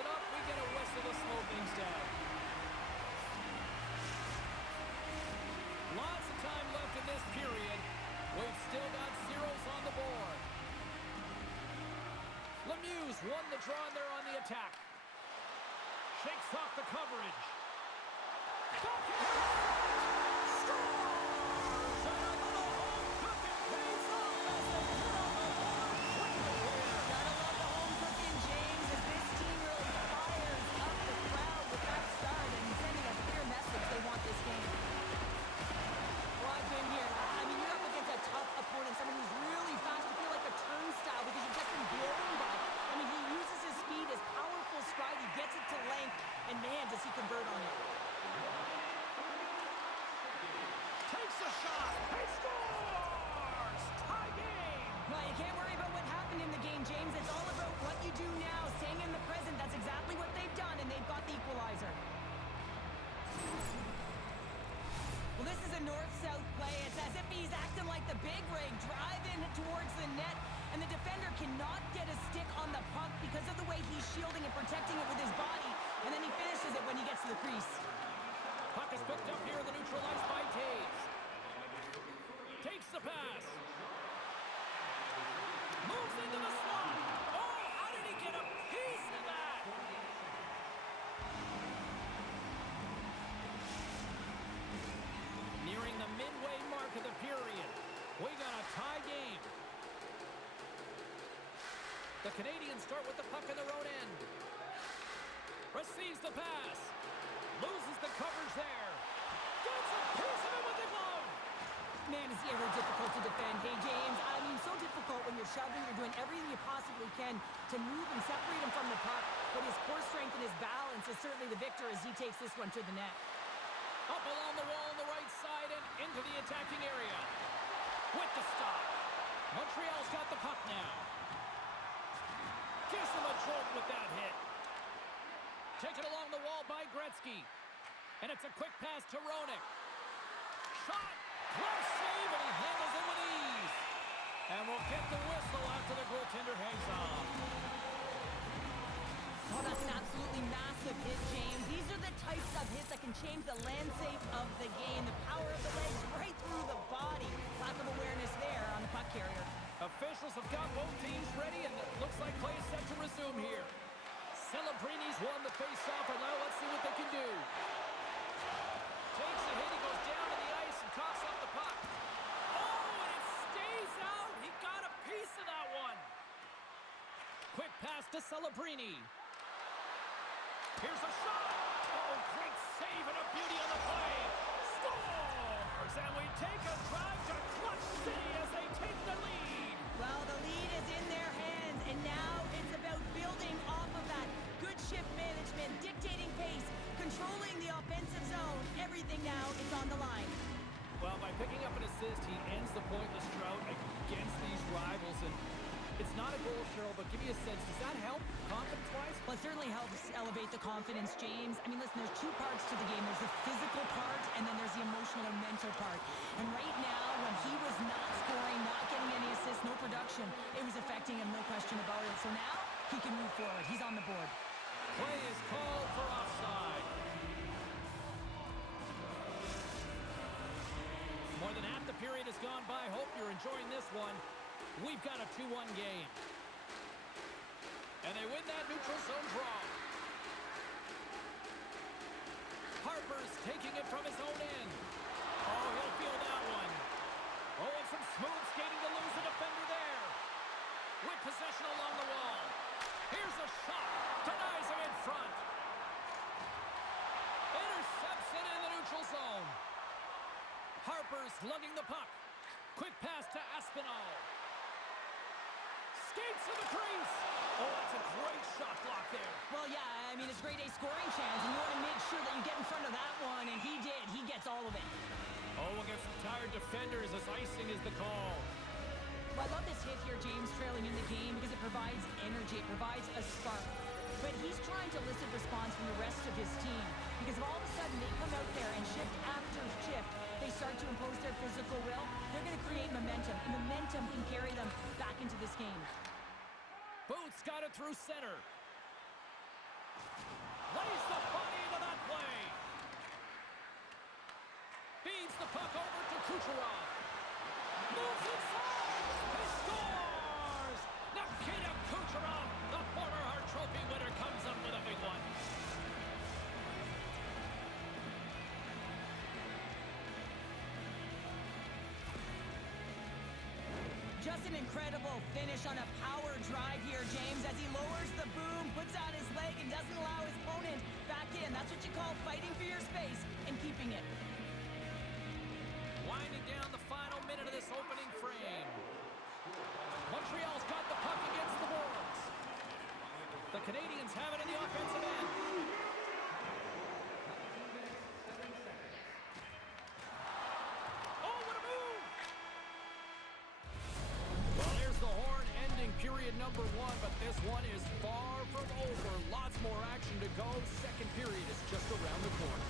it up. We get a whistle to slow things down. Lots of time left in this period. We've still got zeros on the board. Lemieux won the draw and they're on the attack. Shakes off the coverage. Scores! And a little home cooking pays off as they put on the board quickly here. Gotta love the home cooking, James, as this team really fires up the crowd with that start and sending a clear message they want this game. Well, I've been here. I mean, you're up against a tough opponent, someone who's really fast. You feel like a turnstile because you've just been blown by. I mean, he uses his speed, his powerful stride. He gets it to length, and man, does he convert on it. Takes a shot. He scores! Tie game! Well, you can't worry about what happened in the game, James. It's all about what you do now, staying in the present. That's exactly what they've done, and they've got the equalizer. Well, this is a north-south play. It's as if he's acting like the big rig, driving towards the net, and the defender cannot get a stick on the puck because of the way he's shielding and protecting it with his body, and then he finishes it when he gets to the crease. Puck is picked up here in the neutral ice by Taves. Takes the pass. Moves into the slot. Oh, how did he get a piece of that? Nearing the midway mark of the period. We got a tie game. The Canadians start with the puck in their own end. Receives the pass. Loses the coverage there. Gets a piece of it with the glove. Man, is he ever difficult to defend. Hey, James, I mean, so difficult when you're shoving, you're doing everything you possibly can to move and separate him from the puck, but his core strength and his balance is certainly the victor as he takes this one to the net. Up along the wall on the right side and into the attacking area. With the stop. Montreal's got the puck now. Gives him a jolt with that hit. Taken along the wall by Gretzky. And it's a quick pass to Roenick. Shot! Glove save, and he handles it with ease. And we'll get the whistle after the goaltender hangs off. Oh, that's an absolutely massive hit, James. These are the types of hits that can change the landscape of the game. The power of the legs right through the body. Lack of awareness there on the puck carrier. Officials have got both teams ready, and it looks like play is set to resume here. Celebrini's won the face-off, and now let's see what they can do. Takes a hit, he goes down to the ice and coughs up the puck. Oh, and it stays out! He got a piece of that one! Quick pass to Celebrini. Here's a shot! Oh, great save and a beauty on the play! Scores! And we take a drive to Clutch City as they take the lead! Well, the lead is in their hands, and now it's about building off of that. Good shift management, dictating pace, controlling the offensive zone. Everything now is on the line. Well, by picking up an assist, he ends the pointless drought against these rivals. And it's not a goal, Cheryl, but give me a sense. Does that help confidence-wise? Well, it certainly helps elevate the confidence, James. I mean, listen, there's two parts to the game. There's the physical part, and then there's the emotional and mental part. And right now, when he was not scoring, not getting any assists, no production, it was affecting him, no question about it. So now, he can move forward. He's on the board. Play is called for offside. More than half the period has gone by. Hope you're enjoying this one. We've got a 2-1 game. And they win that neutral zone draw. Harper's taking it from his own end. Oh, he'll feel that one. Oh, and some smooth skating to lose the defender there. With possession along the wall. Here's a shot. Denies him in front. Intercepts it in the neutral zone. Harper's lugging the puck. Quick pass to Aspinall. Skates to the crease. Oh, that's a great shot block there. Well, yeah, I mean, it's a grade A scoring chance, and you want to make sure that you get in front of that one, and he did. He gets all of it. Oh, we'll get some tired defenders as icing is the call. Well, I love this hit here, James, trailing in the game, because it provides energy. It provides a spark. But he's trying to elicit response from the rest of his team, because if all of a sudden they come out there and shift after shift, they start to impose their physical will, they're going to create momentum, and momentum can carry them back into this game. Boots got it through center. puck over to Kucherov. Moves inside. He scores! Nikita Kucherov, the former Hart Trophy winner, comes up with a big one. Just an incredible finish on a power drive here, James, as he lowers the boom, puts out his leg, and doesn't allow his opponent back in. That's what you call fighting for your space and keeping it. Winding down the final minute of this opening frame. Montreal's got the puck against the boards. The Canadiens have it in the offensive end. Oh, what a move! Well, there's the horn ending period number 1, but this one is far from over. Lots more action to go. Second period is just around the corner.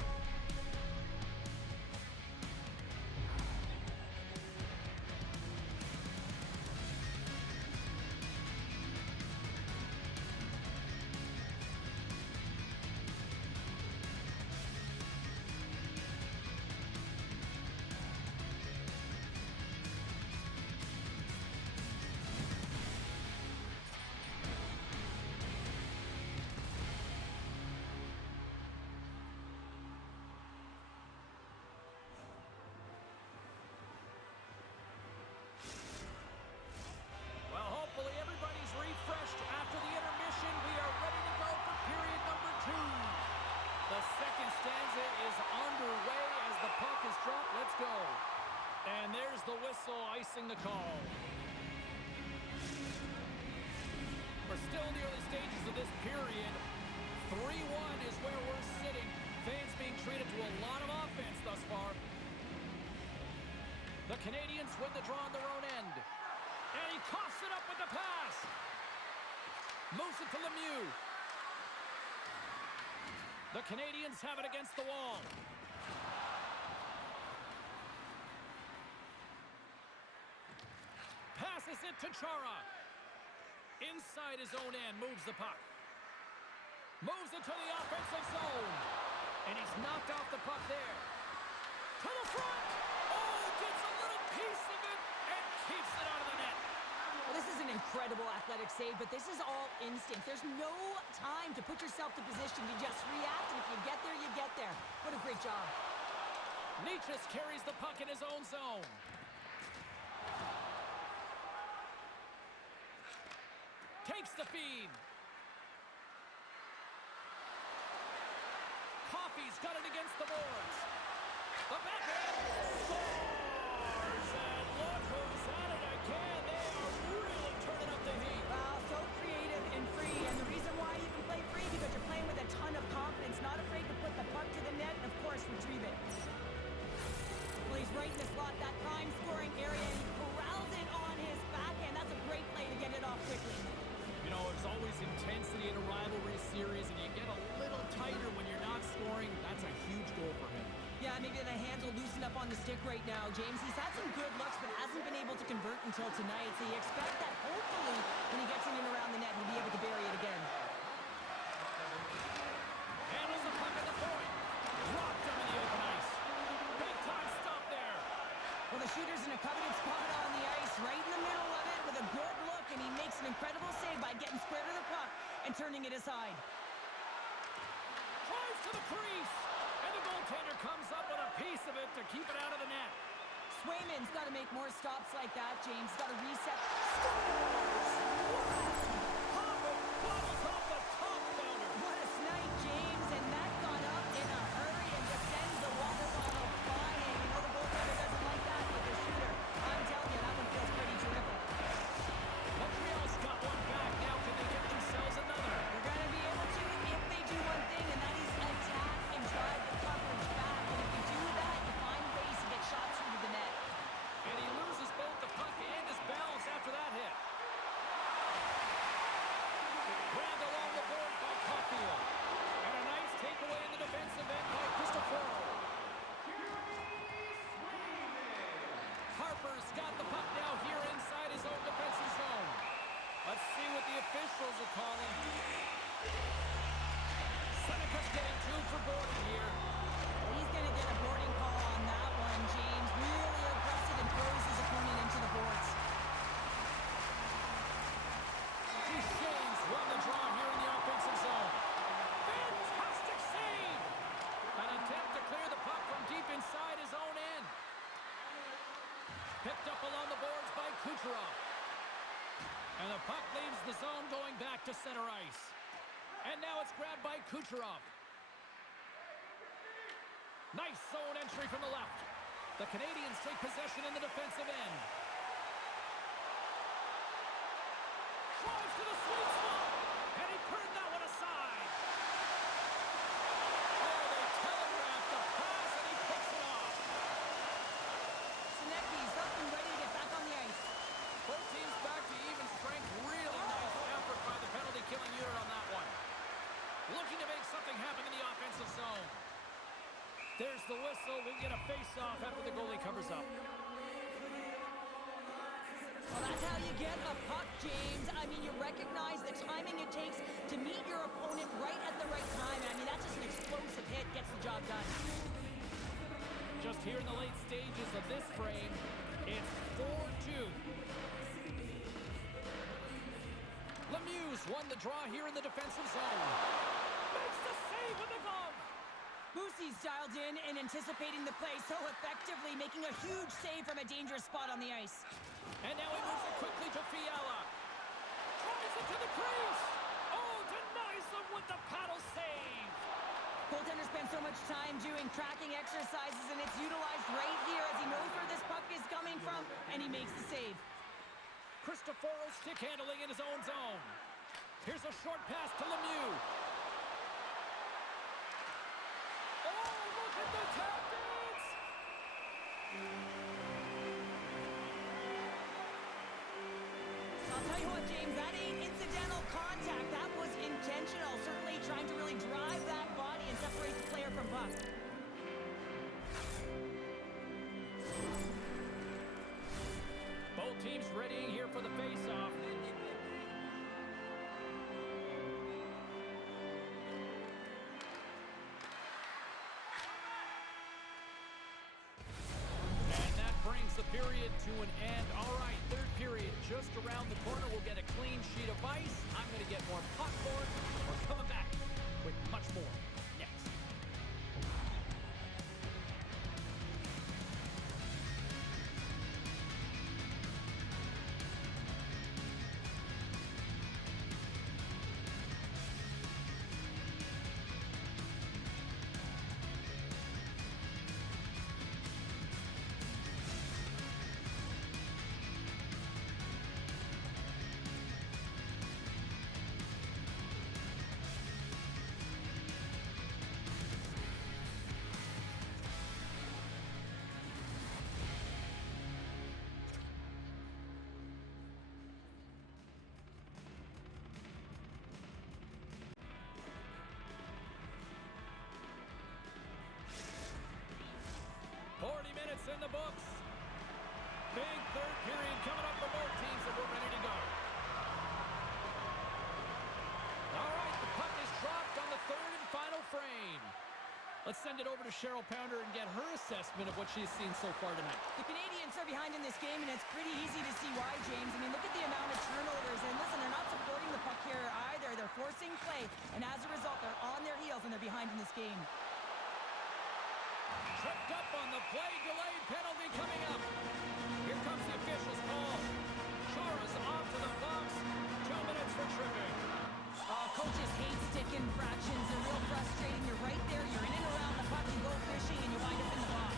Hopefully everybody's refreshed after the intermission. We are ready to go for period number 2. The second stanza is underway as the puck is dropped. Let's go. And there's the whistle icing the call. We're still in the early stages of this period. 3-1 is where we're sitting. Fans being treated to a lot of offense thus far. The Canadiens win the draw on their own end. And he coughs it up with the pass. Moves it to Lemieux. The Canadiens have it against the wall. Passes it to Chara. Inside his own end, moves the puck. Moves it to the offensive zone. And he's knocked off the puck there. To the front. Oh, gets a little piece of it and keeps it out of the net. Well, this is an incredible athletic save, but this is all instinct. There's no time to put yourself to position. You just react, and if you get there, you get there. What a great job. Nichas carries the puck in his own zone. Takes the feed. Coffey's got it against the boards. The backhand scores! And look who's at it again. They are really turning up the heat. Wow, so creative and free. And the reason why you can play free, because you're playing with a ton of confidence, not afraid to put the puck to the net, and of course, retrieve it. Well, he's right in the slot, that prime scoring area, and he corrals it on his backhand. That's a great play to get it off quickly. You know, there's always intensity in a rivalry series, and you get a little tighter when you're not scoring. That's a huge goal for him. Yeah, maybe the hands will loosen up on the stick right now, James. He's had some good looks, but hasn't been able to convert until tonight. So you expect that hopefully when he gets in and around the net, he'll be able to bury it again. Handles the puck at the point. Dropped him in the open ice. Big time stop there. Well, the shooter's in a coveted spot on the ice, right in the middle of it with a good look, and he makes an incredible save by getting square to the puck and turning it aside. Drives to the crease. And the goaltender comes up with a piece of it to keep it out of the net. Swayman's got to make more stops like that, James. Got to reset. Bobbles off the top pounder. What a snipe, James. And that got up in a hurry and just sends the water bottle flying. You know the goaltender doesn't like that with the shooter. I'm telling you, that one feels pretty terrific. Montreal's got one back. Now can they get themselves another? They're going to be able to if they do one thing, and that is attack and drive the coverage back. And if you do that, you find ways to get shots through the net. And he loses both the puck and his balance after that hit. Grabbed along the board by Caulfield. And a nice takeaway in the defensive end by Cristoforo. Harper's got the puck now here inside his own defensive zone. Let's see what the officials are calling. Seneca's getting 2 for boarding here. He's going to get a boarding call on that one. one, James. Really aggressive and throws his opponent into the boards. Duchesne's won the draw here in the offensive zone. Fantastic save! An attempt to clear the puck from deep inside his own end. Picked up along the boards by Kucherov. And the puck leaves the zone going back to center ice. And now it's grabbed by Kucherov. Nice zone entry from the left. The Canadians take possession in the defensive end. Drives to the sweet spot. And he turned that one aside. Oh, they telegraphed the pass and he picks it off. Sinecki's up and ready to get back on the ice. Both teams back to even strength. Really nice effort by the penalty killing unit on that one. Looking to make something happen in the offensive zone. There's the whistle. We'll get a face-off after the goalie covers up. Well, that's how you get a puck, James. I mean, you recognize the timing it takes to meet your opponent right at the right time. I mean, that's just an explosive hit. Gets the job done. Just here in the late stages of this frame, it's 4-2. Lemieux won the draw here in the defensive zone. Makes the save with the glove. Boosie's dialed in and anticipating the play so effectively, making a huge save from a dangerous spot on the ice. And now he moves it quickly to Fiala. Tries it to the crease. Oh, denies them with the paddle save. Goaltender spends so much time doing tracking exercises, and it's utilized right here as he knows where this puck is coming from, and he makes the save. Cristoforo stick handling in his own zone. Here's a short pass to Lemieux. Oh, look at the tactics! I'll tell you what, James, that ain't incidental contact. That was intentional. Certainly trying to really drive that body and separate the player from puck. Both teams readying here for the face-off. And that brings the period to an end. All right, third period just around the corner. We'll get a clean sheet of ice. I'm going to get more popcorn. We're coming back with much more next. In the books. Big third period coming up for both teams, and we're ready to go. All right, the puck is dropped on the third and final frame. Let's send it over to Cheryl Pounder and get her assessment of what she's seen so far tonight. The Canadians are behind in this game, and it's pretty easy to see why, James. I mean, look at the amount of turnovers. And listen, they're not supporting the puck here either. They're forcing play, and as a result, they're on their heels, and they're behind in this game. Tripped up on the play, delayed penalty coming up. Here comes the official's call. Chara's off to the box. 2 minutes for tripping. Coaches hate stick infractions. They're real frustrating. You're right there. You're in and around the puck. You go fishing, and you wind up in the box.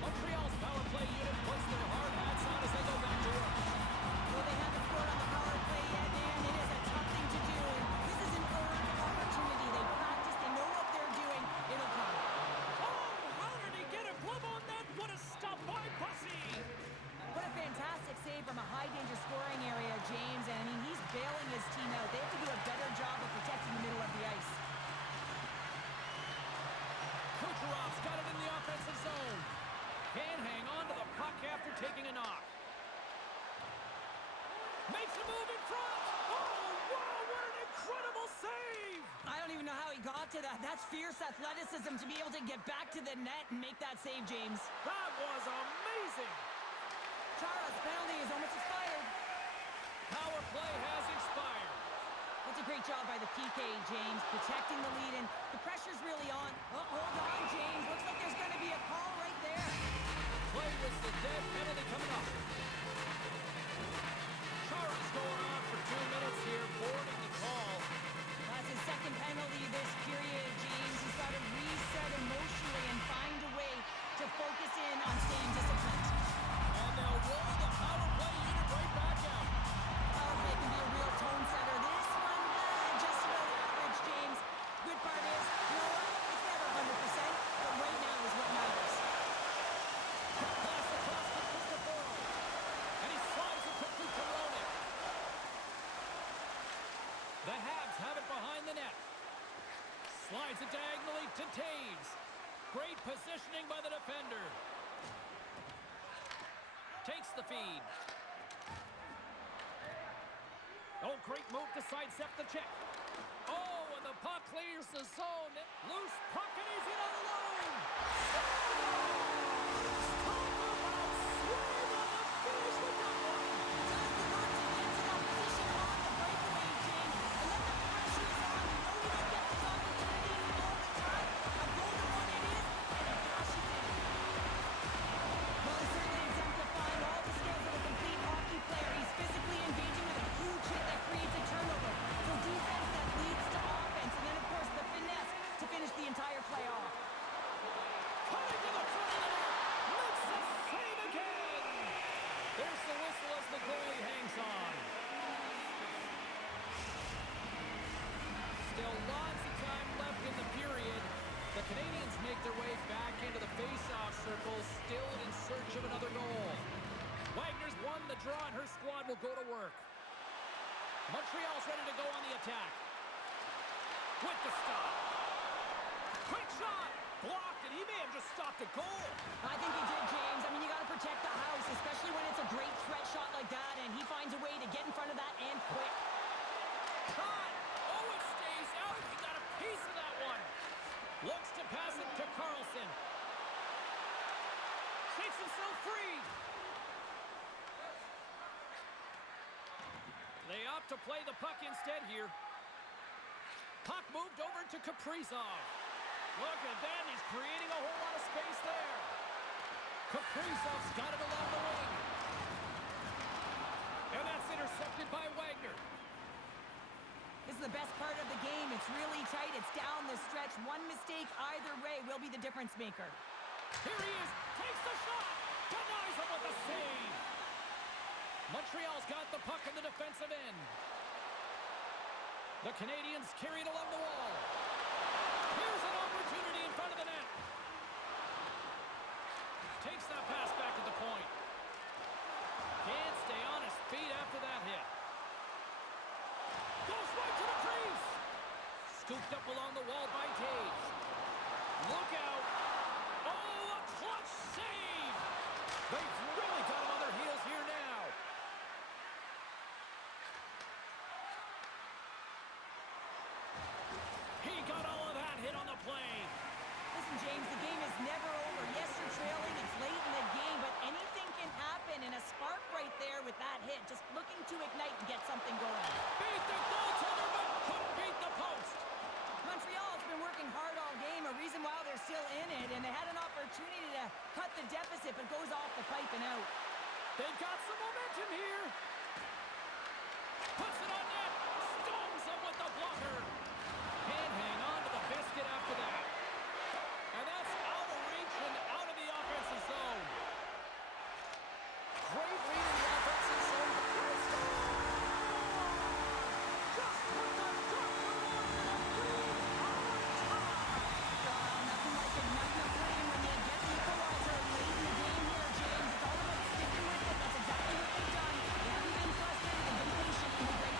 Montreal's power play unit puts their hard hats on as they go back to work. Well, they haven't scored on the power play yet, man. It is a tough thing to do. And this is an earned opportunity. They practice. They know what they're doing. It'll come. Oh, how did he get a glove on that? What a stop by Bussy! What a fantastic save from a high-danger scoring area, James. And, I mean, he's bailing his team out. They have to do a better job of protecting the middle of the ice. Kucherov's got it in the offensive zone. Can't hang on to the puck after taking a knock. Makes a move in front. Oh, wow, what an incredible got to that. That's fierce athleticism to be able to get back to the net and make that save, James. That was amazing. Chara's penalty is almost expired. Power play has expired. That's a great job by the PK, James, protecting the lead, and the pressure's really on. Oh, hold on, James. Looks like there's going to be a call right there. Play with the dead penalty coming up. Chara's going on for 2 minutes here, boarding the call. That's his second penalty this period, James. He's got to reset emotionally and find a way to focus in on staying disciplined. And they'll roll the power play unit right back out. Power play can be a real tone setter. This one, just about average, James. Good part is, you know what? It's never 100%, but right now is what matters. Pass across to Cristoforo. And he slides it quickly to Roenick. The Habs have it behind the net. Slides it diagonally to Taves. Great positioning by the defender. Takes the feed. Oh, great move to sidestep the check. Oh, and the puck clears the zone. Loose puck, and he's in alone. Talk about swerve on the finish with that one. Does the work to get to that position on the breakaway, James. And then the pressure is on. You know you don't get these opportunities all the time. A golden one it is, and it dashes in. Well, he's certainly exemplifying all the skills of a complete hockey player. He's physically engaging with a huge hit that creates a turnover. So defense that leads to offense. And then, of course, the finesse to finish the entire play off. Coming to the front of the net. Makes the save again. There's the whistle as the goalie hangs on. Still lots of time left in the period. The Canadians make their way back into the face-off circle, still in search of another goal. Wagner's won the draw, and her squad will go to work. Montreal's ready to go on the attack. With the stop. Quick shot! Blocked, and he may have just stopped a goal. I think he did, James. I mean, you got to protect the house, especially when it's a great threat shot like that, and he finds a way to get in front of that and quick. Shot! Oh, it stays out. He got a piece of that one. Looks to pass it to Carlson. Shakes himself free. They opt to play the puck instead here. Puck moved over to Kaprizov. Look at that, he's creating a whole lot of space there. Kaprizov's got it along the wing. And that's intercepted by Wagner. This is the best part of the game. It's really tight. It's down the stretch. One mistake either way will be the difference maker. Here he is, takes the shot, denies him with a save. Montreal's got the puck in the defensive end. The Canadians carry it along the wall. Here's an opportunity in front of the net. Takes that pass back at the point. Can't stay on his feet after that hit. Goes right to the crease. Scooped up along the wall by Taves. Look out. Oh, a clutch save. They've really got him on their heels here now. He got all of that hit on the play. Listen, James, the game is never over. Yes, you're trailing. It's late in the game, but anything can happen. And a spark right there with that hit. Just looking to ignite and get something going. Beat the goaltender, but couldn't beat the post. Montreal's been working hard all game, a reason why they're still in it, and they had an opportunity to cut the deficit, but goes off the pipe and out. They've got some momentum here. Puts it on net. Stones him with the blocker. Can't hang on to the biscuit after that. And that's out of reach and out of the offensive zone. Great read in the offensive zone. Just put the duck to one and a three on time. Nothing like it, nothing to blame when they get the equalizer late in the game here, James. It's all about sticking with it. That's exactly what they've done. They haven't been frustrated. They've been patient, and they're great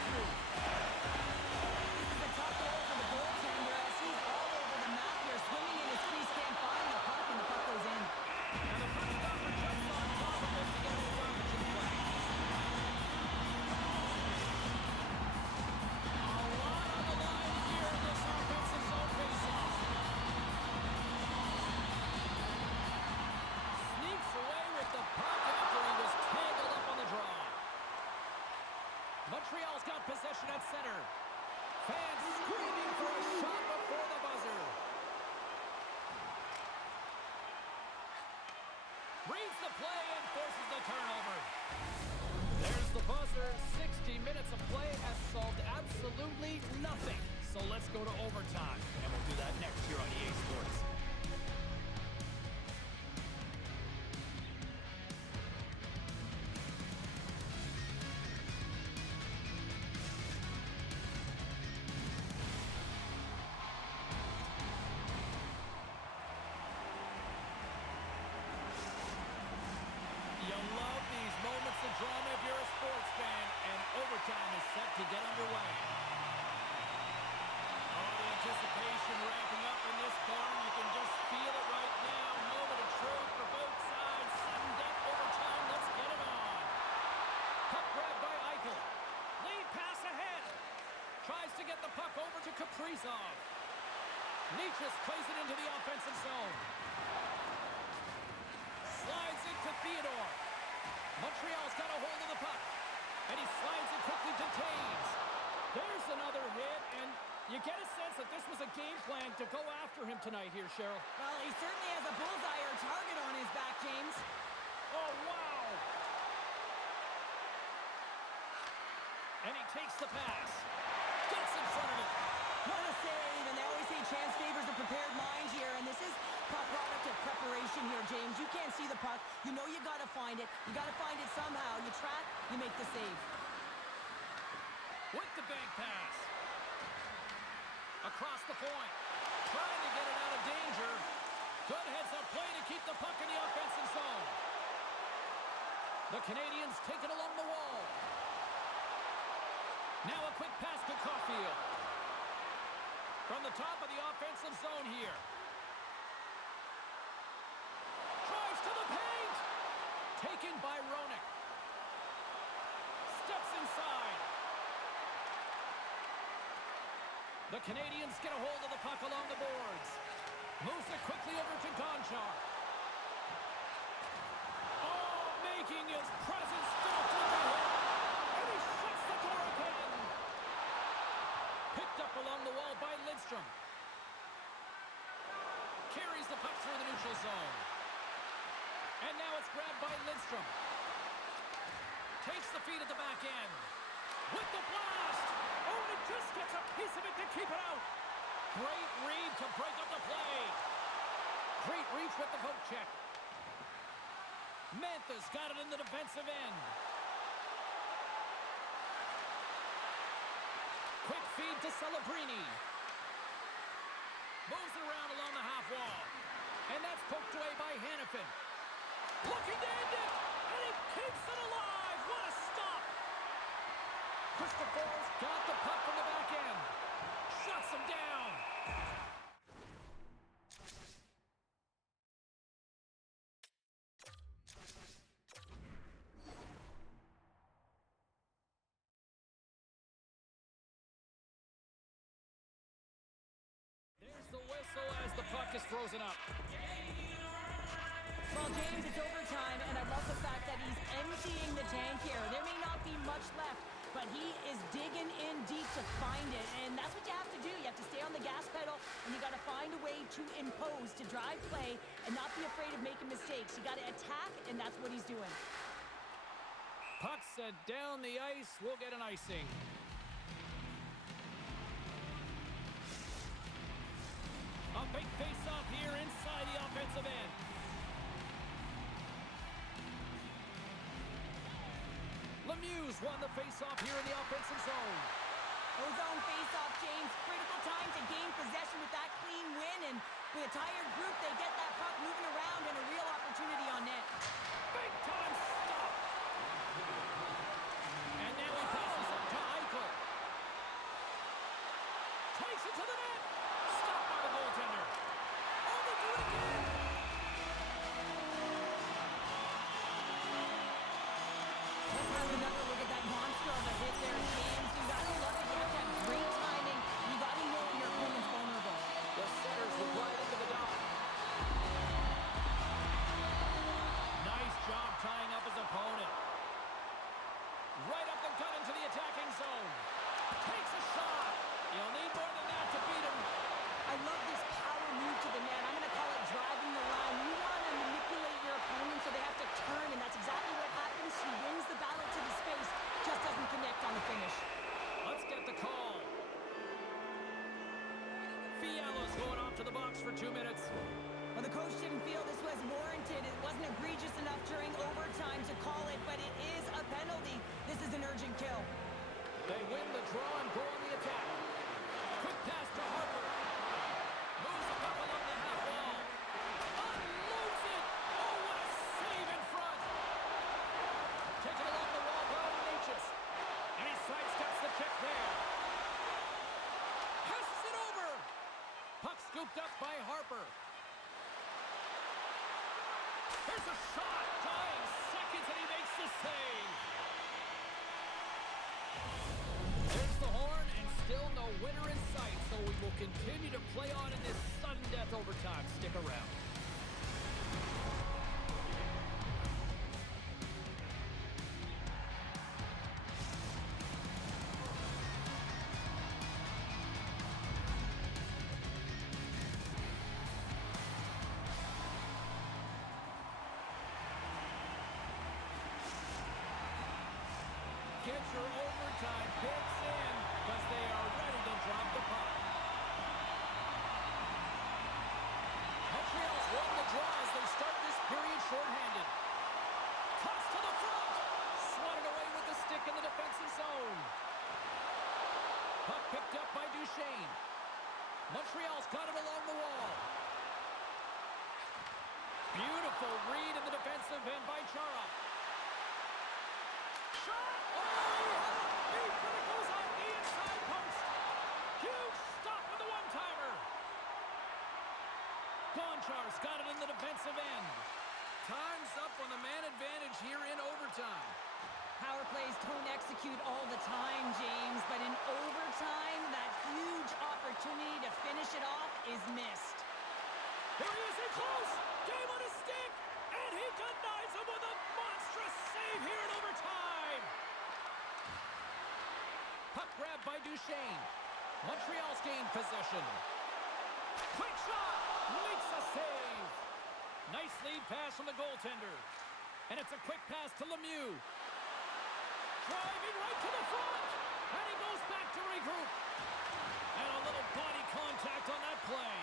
center. Fans screaming for a shot before the buzzer. Reads the play and forces the turnover. There's the buzzer. 60 minutes of play has solved absolutely nothing. So let's go to overtime, and we'll do that next here on EA Sports. You'll love these moments of drama if you're a sports fan, and overtime is set to get underway. Oh, the anticipation ramping up in this barn. You can just feel it right now. Moment of truth for both sides. Sudden death overtime. Let's get it on. Puck grabbed by Eichel. Lead pass ahead. Tries to get the puck over to Kaprizov. Nichas plays it into the offensive zone. Slides it to Theodore. Montreal's got a hold of the puck. And he slides it quickly to Taves. There's another hit, and you get a sense that this was a game plan to go after him tonight here, Cheryl. Well, he certainly has a bullseye or target on his back, James. Oh, wow! And he takes the pass. Gets in front of it. What a save, and they always say chance favors a prepared mind here, and this is a product of preparation here, James. You can't see the puck. You know you got to find it. You got to find it somehow. You track, you make the save. With the bank pass. Across the point. Trying to get it out of danger. Good heads-up play to keep the puck in the offensive zone. The Canadians take it along the wall. Now a quick pass to Caulfield. From the top of the offensive zone here. Drives to the paint. Taken by Roenick. Steps inside. The Canadians get a hold of the puck along the boards. Moves it quickly over to Gonchar. Oh, making his presence felt with the hit. And he shuts the door again. Picked up along the wall by Lidstrom. Carries the puck through the neutral zone. And now it's grabbed by Lidstrom. Takes the feed at the back end. With the blast. Oh, and it just gets a piece of it to keep it out. Great read to break up the play. Great reach with the poke check. Mantha's got it in the defensive end. Quick feed to Celebrini. Moves it around along the half wall. And that's poked away by Hanifin. Looking to end it. And he keeps it alive. What a stop. Christopher's got the puck from the back end. Shuts him down. There's the whistle as the puck is frozen up. Well, James, it's overtime, and I love the fact that he's emptying the tank here. There may not be much left, but he is digging in deep to find it, and that's what you have to do. You have to stay on the gas pedal, and you got to find a way to impose, to drive play, and not be afraid of making mistakes. You got to attack, and that's what he's doing. Puck set down the ice. We'll get an icing. A big face-off here inside the offensive end. Lemieux won the face-off here in the offensive zone. Ozone face-off, James. Critical time to gain possession with that clean win, and with a tired group, they get that puck moving around and a real opportunity on net. Big time stop. And now he passes up to Eichel. Takes it to the net. Stopped by the goaltender. Oh, they do it again. Let's have another look at that monster of a hit there, James. You gotta love it. You have to have great timing. You gotta know when your opponent's vulnerable. The centers will right into the dot. Nice job tying up his during overtime to call it, but it is a penalty. This is an urgent kill. They win the draw and go on the attack. Quick pass to Harper. Moves the puck along the half wall. Unloads it. Oh, what a save in front. Taken along the wall by Natchez. And he sidesteps the check there. Passes it over. Puck scooped up by Harper. There's a shot. Dying seconds and he makes the save. There's the horn and still no winner in sight. So we will continue to play on in this sudden death overtime. Stick around. Get your overtime picks in because they are ready to drop the puck. Montreal's won the draw as they start this period shorthanded. Toss to the front. Swatted away with the stick in the defensive zone. Puck picked up by Duchesne. Montreal's got it along the wall. Beautiful read in the defensive end by Chara. Shot! Oh, deep, but it goes on the inside post. Huge stop with the one-timer. Gonchar's got it in the defensive end. Time's up on the man advantage here in overtime. Power plays don't execute all the time, James, but in overtime, that huge opportunity to finish it off is missed. Here he is in close. Game on his stick. And he denies him with a monstrous save here in overtime. Puck grab by Duchesne. Montreal's gained possession. Quick shot. Makes a save. Nice lead pass from the goaltender. And it's a quick pass to Lemieux. Driving right to the front. And he goes back to regroup. And a little body contact on that play.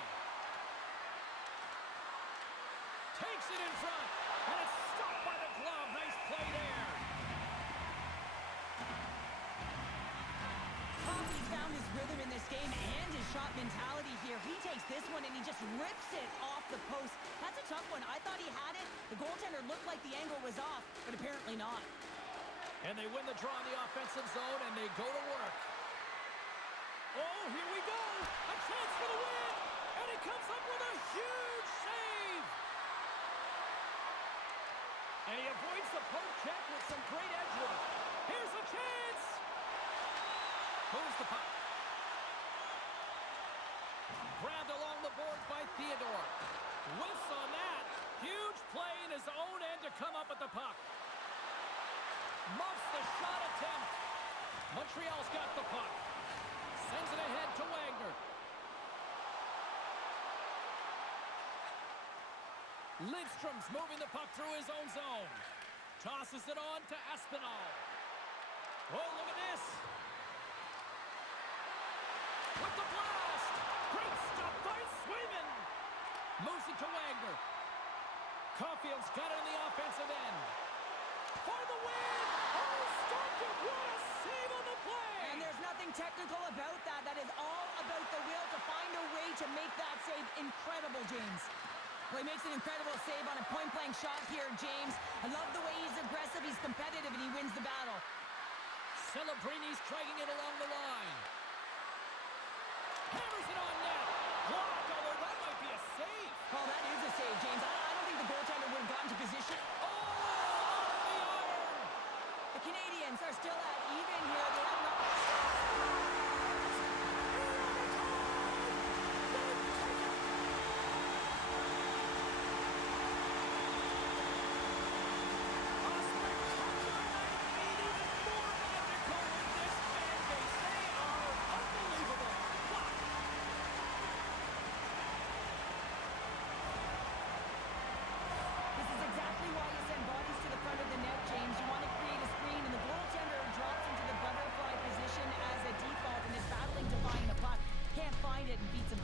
Takes it in front, and it's stopped by the glove. Nice play there. Coffey's found his rhythm in this game and his shot mentality here. He takes this one and he just rips it off the post. That's a tough one. I thought he had it. The goaltender looked like the angle was off, but apparently not. And they win the draw in the offensive zone, and they go to work. Oh, here we go. A chance for the win. And he comes up with a huge save. And he avoids the poke check with some great edge work. Here's a chance. Moves the puck. Grabbed along the boards by Theodore. Whiffs on that. Huge play in his own end to come up with the puck. Muffs the shot attempt. Montreal's got the puck. Sends it ahead to Wagner. Lidstrom's moving the puck through his own zone. Tosses it on to Aspinall. Oh, look at this. With the blast. Great stop by Swayman. Moves it to Wagner. Caulfield's got it in the offensive end. For the win. Oh, stopped it. What a save on the play. And there's nothing technical about that. That is all about the will to find a way to make that save incredible, James. Well, he makes an incredible save on a point-blank shot here, James. I love the way he's aggressive, he's competitive, and he wins the battle. Celebrini's striking it along the line. Hammers it on net. Blocked, although that might be a save. Oh, that is a save, James. I don't think the goaltender would have gotten to position. Oh, off the iron. The Canadians are still at even here. They have not... It and beats him